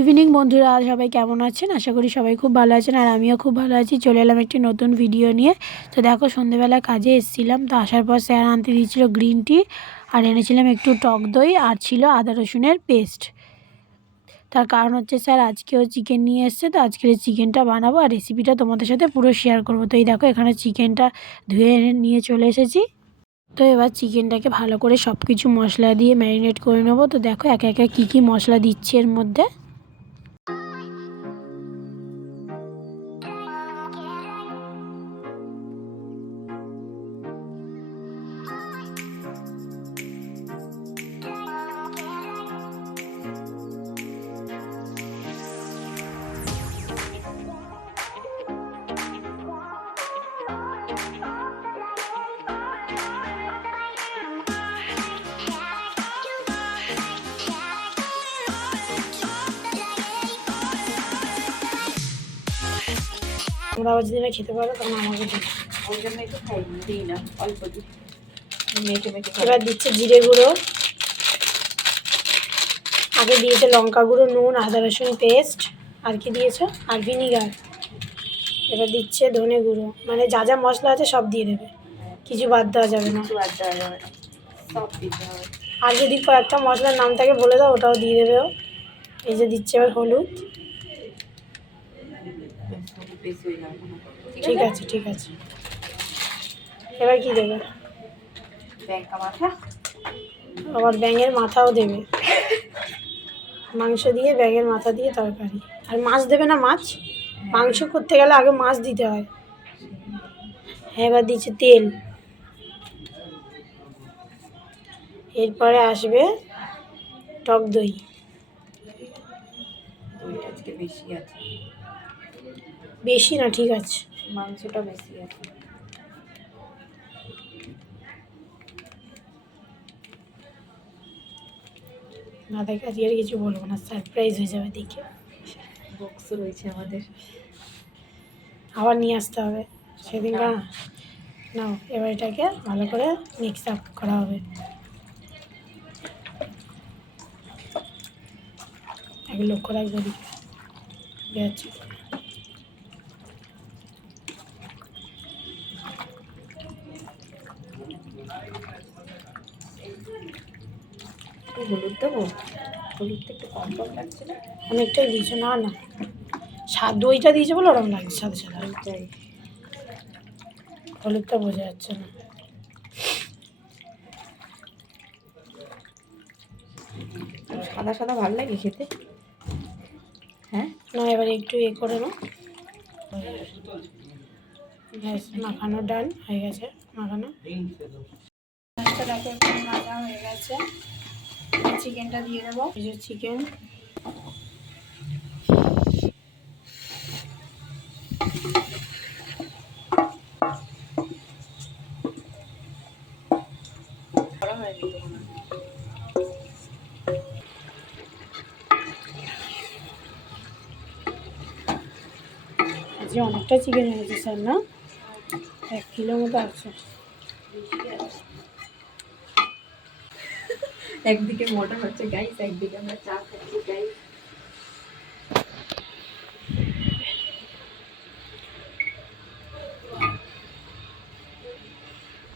Evening বন্ধুরা, সবাই কেমন আছেন? আশা করি সবাই খুব ভালো আছেন, আর আমিও খুব ভালো আছি। চলে এলাম একটি নতুন ভিডিও নিয়ে। তো দেখো, সন্ধ্যেবেলা কাজে এসেছিলাম, তো আসার পর স্যার আনতে দিয়েছিল গ্রিন টি, আর এনেছিলাম একটু টক দই, আর ছিল আদা রসুনের পেস্ট। তার কারণ হচ্ছে স্যার আজকেও চিকেন নিয়ে এসছে, তো আজকের চিকেনটা বানাবো আর রেসিপিটা তোমাদের সাথে পুরো শেয়ার করবো। তো এই দেখো, এখানে চিকেনটা ধুয়ে নিয়ে চলে এসেছি। তো এবার চিকেনটাকে ভালো করে সব কিছু মশলা দিয়ে ম্যারিনেট করে নেবো। তো দেখো একে একে কী কী মশলা দিচ্ছি এর মধ্যে। তোমরা আবার যদি খেতে পারো তখন আমাকে দিই, ওই জন্য একটু খাই দিই না, অল্প দিই। মেখে মেখে এবার দিচ্ছে জিরে গুঁড়ো, আগে দিয়েছে লঙ্কা গুঁড়ো, নুন, আদা রসুন পেস্ট, আর কি দিয়েছো, আর ভিনিগার। এবার দিচ্ছে ধনে গুঁড়ো, মানে যা যা মশলা আছে সব দিয়ে দেবে, কিছু বাদ দেওয়া যাবে না। কিছু বাদ দেওয়া যাবে না, সব দিতে হবে। আর যদি কয়েকটা মশলার নাম থাকে বলে দাও, ওটাও দিয়ে দেবে ও। এই যে দিচ্ছে এবার হলুদ। বেশি হয়ে যাবে না। ঠিক আছে ঠিক আছে। এবার কি দেবে? ব্যাংকা মাথা, আবার ব্যাঙের মাথাও দেবে। মাংস দিয়ে ব্যাঙের মাথা দিয়ে তরকারি। আর মাছ দেবে না? মাছ, মাংস করতে গেলে আগে মাছ দিতে হয়। এবার দিচ্ছে তেল, এরপরে আসবে টক দই। দইটা আজকে বেশি আছে, বেশি না, ঠিক আছে। মাংসটা বেশি আছে। না দেখে আজকে আর কিছু বলবো না, সারপ্রাইজ হয়ে যাবে দেখে। বক্স রয়েছে আমাদের, আবার নিয়ে আসতে হবে সেদিন। নাও, এবার এটাকে ভালো করে মিক্স আপ করা হবে। এক লক্ষ্য রাখবে দিকে বেরোচ্ছে। হলুদ দেবো, হলুদটা একটু কম কম লাগছে না? অনেকটাই দিয়েছো। না না, স্বাদ দইটা দিয়েছে বলে ওরকম লাগছে সাদা সাদা। ওইটাই। হলুদটা বোঝা যাচ্ছে না। সাদা সাদা ভালো লাগে খেতে। হ্যাঁ না, এবার একটু করে নাও। ব্যাস, মাখানো ডান হয়ে গেছে। মাখানো মাছটা দেখো একটু ভাজা হয়ে গেছে। চিকেনটা দিয়ে দেবো। এই যে চিকেন, করা হয়নি তো কোনো। আজকে অনেকটা চিকেন এনেছে স্যার, না 1 কিলো মতো আছে। একদিকে মোটা হচ্ছে গাইস, একদিকে আমরা চা খাচ্ছি গাইস।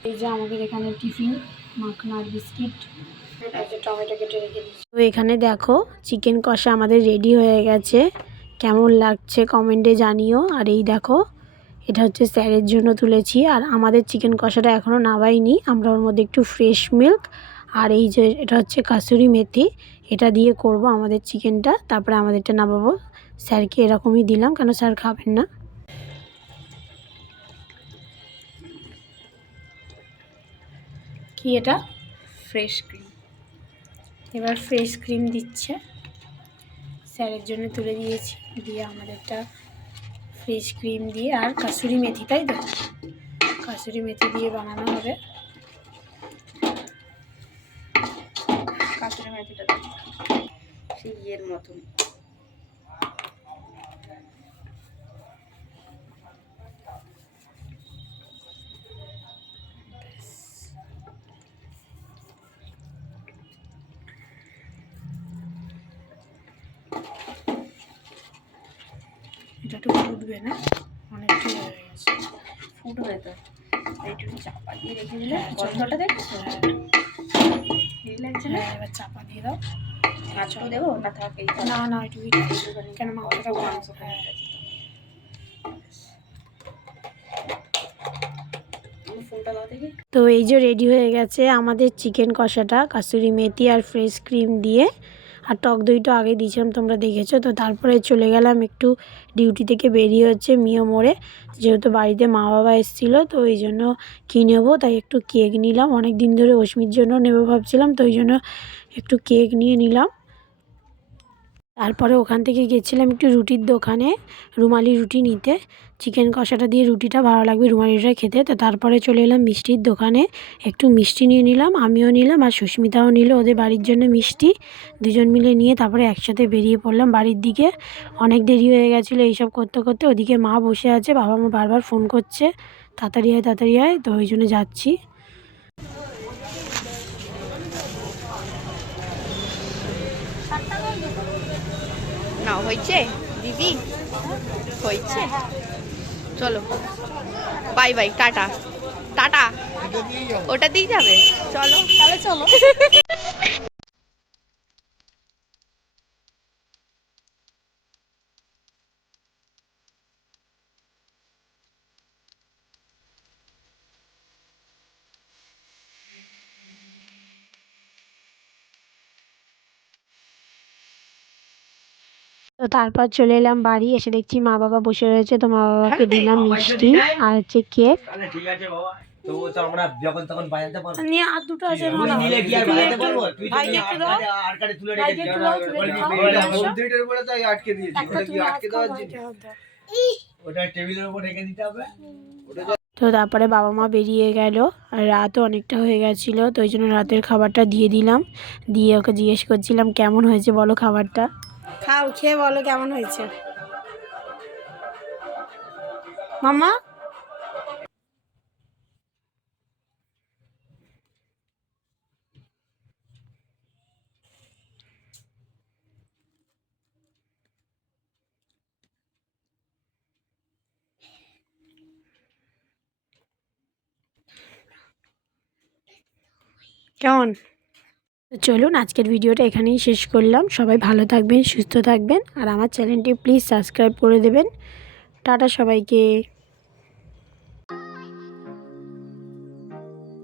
এই যে আমাদের এখানে টিফিন, মাখনা আর বিস্কিট, টমেটো কেটে রেখে দিচ্ছি। তো এখানে দেখো চিকেন কষা আমাদের রেডি হয়ে গেছে। কেমন লাগছে কমেন্টে জানিও। আর এই দেখো, এটা হচ্ছে স্যারের জন্য তুলেছি। আর আমাদের চিকেন কষাটা এখনও নাবাইনি, আমরা ওর মধ্যে একটু ফ্রেশ মিল্ক আর এই যে এটা হচ্ছে কাসুরি মেথি, এটা দিয়ে করব আমাদের চিকেনটা। তারপরে আমাদেরটা নামাবো। স্যারকে এরকমই দিলাম, কেন স্যার খাবেন না। কি এটা? Fresh cream. এবার ফ্রেশ ক্রিম দিচ্ছে। স্যারের জন্য তুলে দিয়েছি, দিয়ে আমাদেরটা ফ্রেশ ক্রিম দিয়ে আর কাসুরি মেথি, তাই তো কাসুরি মেথি দিয়ে বানানো হবে। কাঁচুরি মেথিটা সেই ইয়ের মতন। এটা একটু ফুটবে না, অনেকটা হয়ে গেছে। ফুটবে তো, একটু চাপা দিয়ে রেখে দিলে গন্ধটা দেখছো ঠিক লাগছে না? এবার চাপা দিয়ে দাও। মাছটা দেবো না থাক এই না না একটু কেন মাংসটা গরম। ফোনটা দাও দেখি। তো এই যে রেডি হয়ে গেছে আমাদের চিকেন কষাটা, কাসুরি মেথি আর ফ্রেশ ক্রিম দিয়ে, আর টক দইটা আগে দিয়েছিলাম তোমরা দেখেছো। তো তারপরে চলে গেলাম একটু ডিউটি থেকে বেরিয়ে হচ্ছে মিও মোড়ে, যেহেতু বাড়িতে মা বাবা এসেছিলো, তো ওই জন্য কী নেবো, তাই একটু কেক নিলাম। অনেক দিন ধরে অস্মির জন্য নেবো ভাবছিলাম, তো ওই জন্য একটু কেক নিয়ে নিলাম। তারপরে ওখান থেকে গেছিলাম একটু রুটির দোকানে, রুমালি রুটি নিতে। চিকেন কষাটা দিয়ে রুটিটা ভালো লাগবে রুমালি রুটিটা খেতে। তো তারপরে চলে এলাম মিষ্টির দোকানে, একটু মিষ্টি নিয়ে নিলাম, আমিও নিলাম আর সুস্মিতাও নিল ওদের বাড়ির জন্য মিষ্টি। দুজন মিলে নিয়ে তারপরে একসাথে বেরিয়ে পড়লাম বাড়ির দিকে। অনেক দেরি হয়ে গেছিলো এইসব করতে করতে। ওদিকে মা বসে আছে, বাবা মা বারবার ফোন করছে তাড়াতাড়ি আয় তাড়াতাড়ি আয়, তো ওই জন্য যাচ্ছি। না হয়েছে দিদি, হয়েছে, চলো বাই বাই, টাটা টাটা। ওটা দিয়ে যাবে, চলো তাহলে চলো। তো তারপর চলে এলাম বাড়ি, এসে দেখছি মা বাবা বসে রয়েছে। তো মা বাবাকে দিলাম মিষ্টি আর হচ্ছে কেক। ঠিক আছে বাবা, তো তো আমরা যখন তখন বাজাতে পারবো। নিয়ে আর দুটো আছে তুই নিলে কি আর বাজাতে পারবো? তুই তো ভাইকে একটু দাও, আর কাটে তুলে ভাইকে রেখে একটু দাও, তুলে দাও। কমপ্লিটের উপরে তাই আটকে দিয়েছি, ওটা কি আটকে দেওয়ার জিনিস? ওটা টেবিলের উপর রেখে দিতে হবে। তো তারপরে বাবা মা বেরিয়ে গেল, আর রাতও অনেকটা হয়ে গেছিলো, তো ওই জন্য রাতের খাবারটা দিয়ে দিলাম। দিয়ে ওকে জিজ্ঞেস করছিলাম কেমন হয়েছে বলো খাবারটা। খাও, খেয়ে বলো কেমন হয়েছে মামা। কেমন? তো চলুন আজকের ভিডিওটা এখানেই শেষ করলাম। সবাই ভালো থাকবেন, সুস্থ থাকবেন, আর আমার চ্যানেলটি প্লিজ সাবস্ক্রাইব করে দেবেন। টাটা সবাইকে।